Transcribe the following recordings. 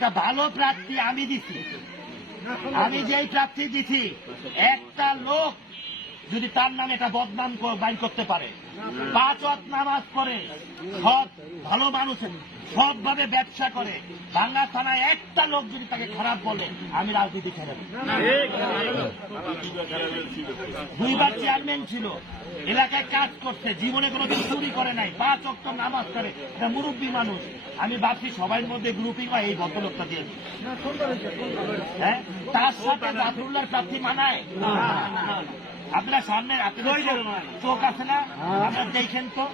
একটা ভালো প্রার্থী আমি দিছি, আমি যেই প্রার্থী দিছি একটা লোক যদি তার নামে এটা বদনাম বাইর করতে পারে, 5 ওয়াক্ত নামাজ পড়ে, সৎ ভালো মানুষ, সৎভাবে ব্যবসা করে, বাংলা থানায় একটা লোক যদি তাকে খারাপ বলে আমি রাজনীতি ছেড়ে দেব। 2 বার চেয়ারম্যান ছিল, এলাকায় কাজ করছে, জীবনে কোনো চুরি করে নাই, 5 ওয়াক্ত নামাজ করে, এটা মুরব্বী মানুষ। আমি ভাবছি সবার মধ্যে গ্রুপিং বা এই ভদ্রলোকটা দিয়ে দিই। হ্যাঁ, তার সাথে জাফরুল্লাহর প্রার্থী মানায়? আপনার সামনে আপনার চোখ আছে না, আপনার দেখেন তো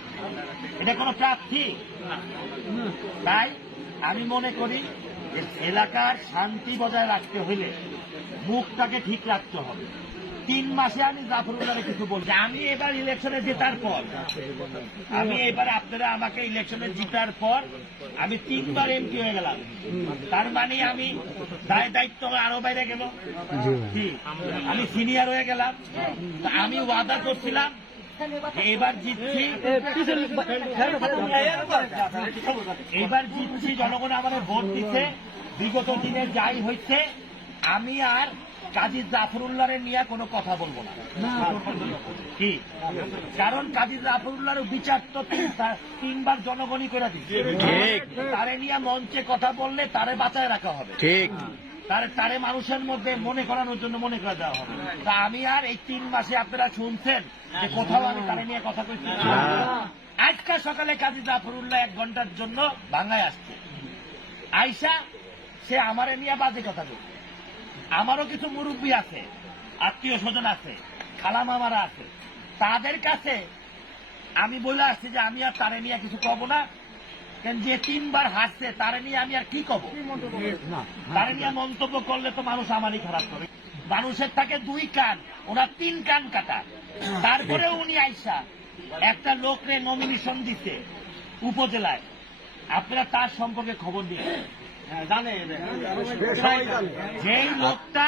এটা কোন প্রার্থী? তাই আমি মনে করি এলাকার শান্তি বজায় রাখতে হইলে মুখটাকে ঠিক রাখতে হবে। 3 মাসে আমি জাফরুল্লাহরে কিছু বলছি, আমি এবার ইলেকশনে জেতার পর, আমি এবার আপনারা আমাকে ইলেকশনে জিতার পর আমি 3 বার এমপি হয়ে গেলাম। তার মানে আমি দায়িত্ব আরো বাইরে গেল, আমি সিনিয়র হয়ে গেলাম। আমি ওয়াদা করছিলাম এবার জিতছি, জনগণ আমাদের ভোট দিচ্ছে। বিগত দিনে যাই হয়েছে আমি আর কাজী জাফরুল্লাহরে নিয়ে কোনো কথা বলবো না। কি কারণ কাজী জাফরুল্লাহর বিচার তো 3 বার জনগণই করে দিচ্ছে, তারে নিয়ে মঞ্চে কথা বললে তারে বাঁচায় রাখা হবে, ঠিক তারে মানুষের মধ্যে মনে করানোর জন্য মনে করে দেওয়া হবে। তা আমি আর এই 3 মাসে আপনারা শুনছেন যে কোথাও আমি তারে নিয়ে কথা কইছি। আজকে সকালে কাজী জাফরুল্লাহ 1 ঘন্টার জন্য বাংলায় আসছে, আইসা সে আমারে নিয়ে বাজে কথা বলছে। আমারও কিছু মুরব্বী আছে, আত্মীয় স্বজন আছে, খালা মামারা আছে, তাদের কাছে আমি বলে আসছি যে আমি আর তারে নিয়ে কিছু কব না। যে 3 বার হাসছে তারে নিয়ে আমি আর কি কব? তারে নিয়ে মন্তব্য করলে তো মানুষ আমারই খারাপ করে। মানুষের থাকে 2 কান, ওনার 3 কান কাটা। তারপরে উনি আইসা একটা লোকরে নমিনেশন দিতে উপজেলায়, আপনারা তার সম্পর্কে খবর দিয়ে যেই লোকটা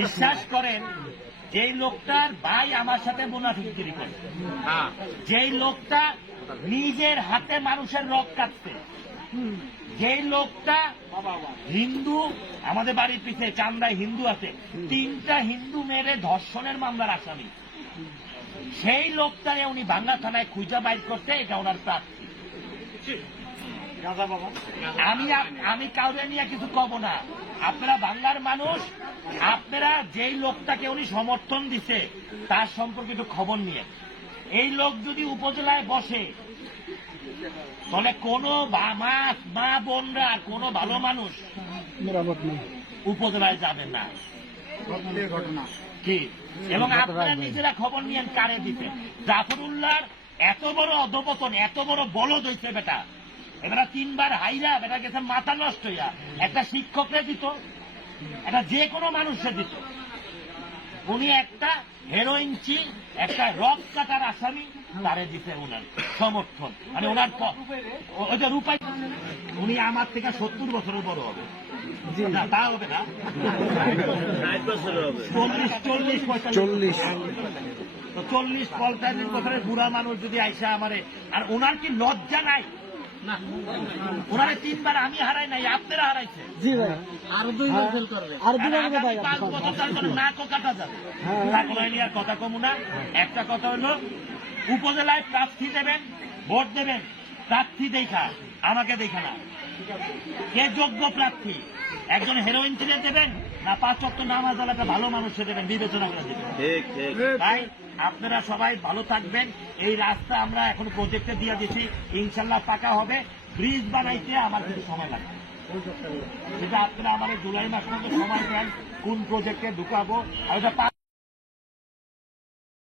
বিশ্বাস করেন, যেই লোকটার ভাই আমার সাথে মুনাফিকগিরি করে, যেই লোকটা নিজের হাতে মানুষের রক কাটছে, যেই লোকটা হিন্দু, আমাদের বাড়ির পিছিয়ে চামড়ায় হিন্দু আছে, 3টা হিন্দু মেরে ধর্ষণের মামলার আসামি, সেই লোকটারে উনি বাংলা থানায় খুঁজা বাইর করতে, এটা ওনার প্রার্থী। আমি কাউরে নিয়ে কিছু কব না। আপনারা বাংলার মানুষ, আপনারা যেই লোকটাকে উনি সমর্থন দিছে তার সম্পর্কে একটু খবর নিয়ে। এই লোক যদি উপজেলায় বসে তাহলে কোনো মা বোনরা, কোনো ভালো মানুষ উপজেলায় যাবেন না। কি এবং আপনারা নিজেরা খবর নিয়েন কারে দিতে। জাফরুল্লাহর এত বড় অধপতন, এত বড় বলদ হয়েছে বেটা। এবার 3 বার হাইরা বেটা গেছে মাথা নষ্ট হইয়া। একটা শিক্ষকরে দিত, একটা যে কোনো মানুষে দিত। উনি একটা হেরোইনচি, একটা রক কাটার আসামি, তারে দিতে ওনার সমর্থন। মানে ওনার ওইটা রূপাই, উনি আমার থেকে 70 বছরের বড় হবে না, তা হবে না, 40-45 বছরের বুড়া মানুষ যদি আইসা আমারে, আর ওনার কি লজ্জা নাই? ওনারে 3 বার আমি হারাই নাই, আপনারা হারাইছে। আর 2 বার ফেল করবে, আর 5 বছর তার নাকও কাটা যাবে। আর কথা কমু না। একটা কথা হলো, উপজেলায় প্রার্থী দেবেন, ভোট দেবেন, প্রার্থী দেখা, আমাকে দেখা না। কে যোগ্য প্রার্থী? একজন হেরোইন ছিলেন দেবেন না 5 ওয়াক্ত নামাজ একটা ভালো মানুষে দেবেন, বিবেচনা করে দেবেন। তাই আপনারা সবাই ভালো থাকবেন। এই রাস্তা আমরা এখন প্রজেক্টে দিয়ে দিচ্ছি, ইনশাল্লাহ পাকা হবে। ব্রিজ বানাইতে আমার কিছু সময় লাগবে, সেটা আপনারা আমাদের জুলাই মাস মধ্যে সময় দেন, কোন প্রজেক্টে ঢুকাবো। আর